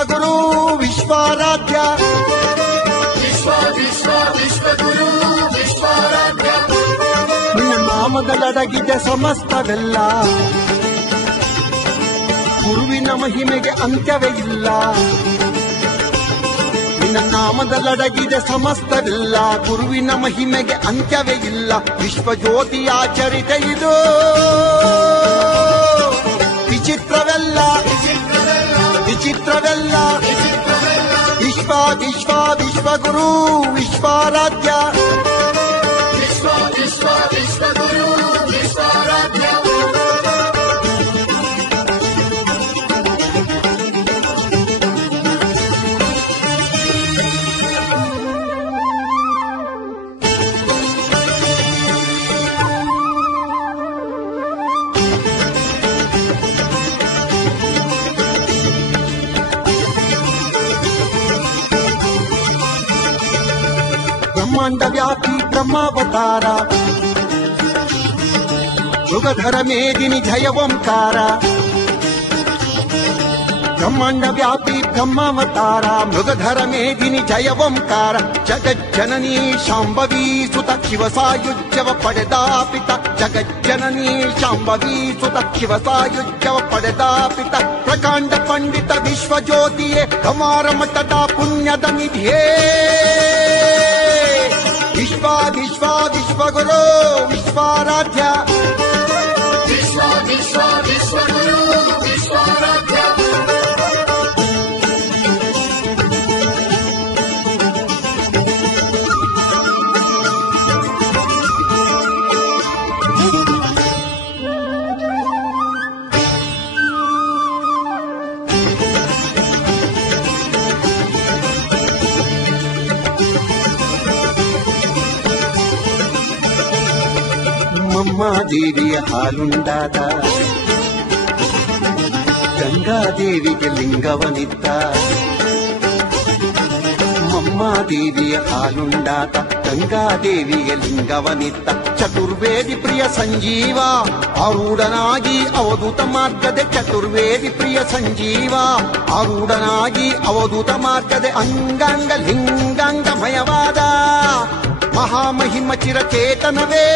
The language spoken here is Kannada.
ವಿಶ್ವಗುರು ವಿಶ್ವಾರಾಧ್ಯ ವಿಶ್ವಗುರು ವಿಶ್ವಾರಾಧ್ಯ ನಿನ್ನ ನಾಮದಲ್ಲಡಗಿದೆ ಸಮಸ್ತವೆಲ್ಲ ಗುರುವಿನ ಮಹಿಮೆಗೆ ಅಂತ್ಯವೇ ಇಲ್ಲ ನಿನ್ನ ನಾಮದಲ್ಲಡಗಿದೆ ಸಮಸ್ತವೆಲ್ಲ ಗುರುವಿನ ಮಹಿಮೆಗೆ ಅಂತ್ಯವೇ ಇಲ್ಲ ವಿಶ್ವಜ್ಯೋತಿಯ ಚರಿತೆ ಇದು ವಿಚಿತ್ರವೆಲ್ಲ ವಿಚಿತ್ರವೆಲ್ಲ ವಿಶ್ವಗುರು ವಿಶ್ವಾರಾಧ್ಯ ವಿಶ್ವಗುರು ವಿಶ್ವಾರಾಧ್ಯ ಬ್ರಹ್ಮಾಂಡ ವ್ಯಾಪಿ ಬ್ರಹ್ಮಾವತಾರ ಯುಗಧರ ಮೇದಿನಿ ಜಯ ಓಂಕಾರ ಬ್ರಹ್ಮಾಂಡ ವ್ಯಾಪಿ ಬ್ರಹ್ಮಾವತಾರ ಮೃಗಧರ ಮೇದಿನಿ ಜಯ ಓಂಕಾರ ಜಗಜ್ಜನನೀ ಶಾಂಭವೀ ಸುತ ಶಿವ ಸಾಯುಜ್ಯವ ಪಡೆದ ಪಿತ ಜಗಜ್ಜನನೀ ಶಾಂಭವೀ ಸುತ ಶಿವ ಸಾಯುಜ್ಯವ ಪಡೆದ ಪಿತ ಪ್ರಕಾಂಡ ಪಂಡಿತ ವಿಶ್ವಜ್ಯೋತಿಯೇ ಕಮಾರ ಮಠದ ಪುಣ್ಯದ ನಿಧಿಯೇ ವಿಶ್ವಗುರು ವಿಶ್ವಾರಾಧ್ಯ ವಿಶ್ವಗುರು ವಿಶ್ವಾರಾಧ್ಯ ದೇವಿಯ ಹಾಲುಂಡಾದ ಗಂಗಾದೇವಿಗೆ ಲಿಂಗವನಿದ್ದ ಮಮ್ಮಾದೇವಿಯ ಹಾಲುಂಡಾದ ಗಂಗಾದೇವಿಗೆ ಲಿಂಗವನಿದ್ದ ಚತುರ್ವೇದಿ ಪ್ರಿಯ ಸಂಜೀವ ಆರೂಢನಾಗಿ ಅವಧೂತ ಮಾರ್ಗದೆ ಚತುರ್ವೇದಿ ಪ್ರಿಯ ಸಂಜೀವ ಆರೂಢನಾಗಿ ಅವಧೂತ ಮಾರ್ಗದೆ ಅಂಗಾಂಗ ಲಿಂಗಾಂಗಮಯವಾದ ಮಹಾಮಹಿಮ ಚಿರಚೇತನವೇ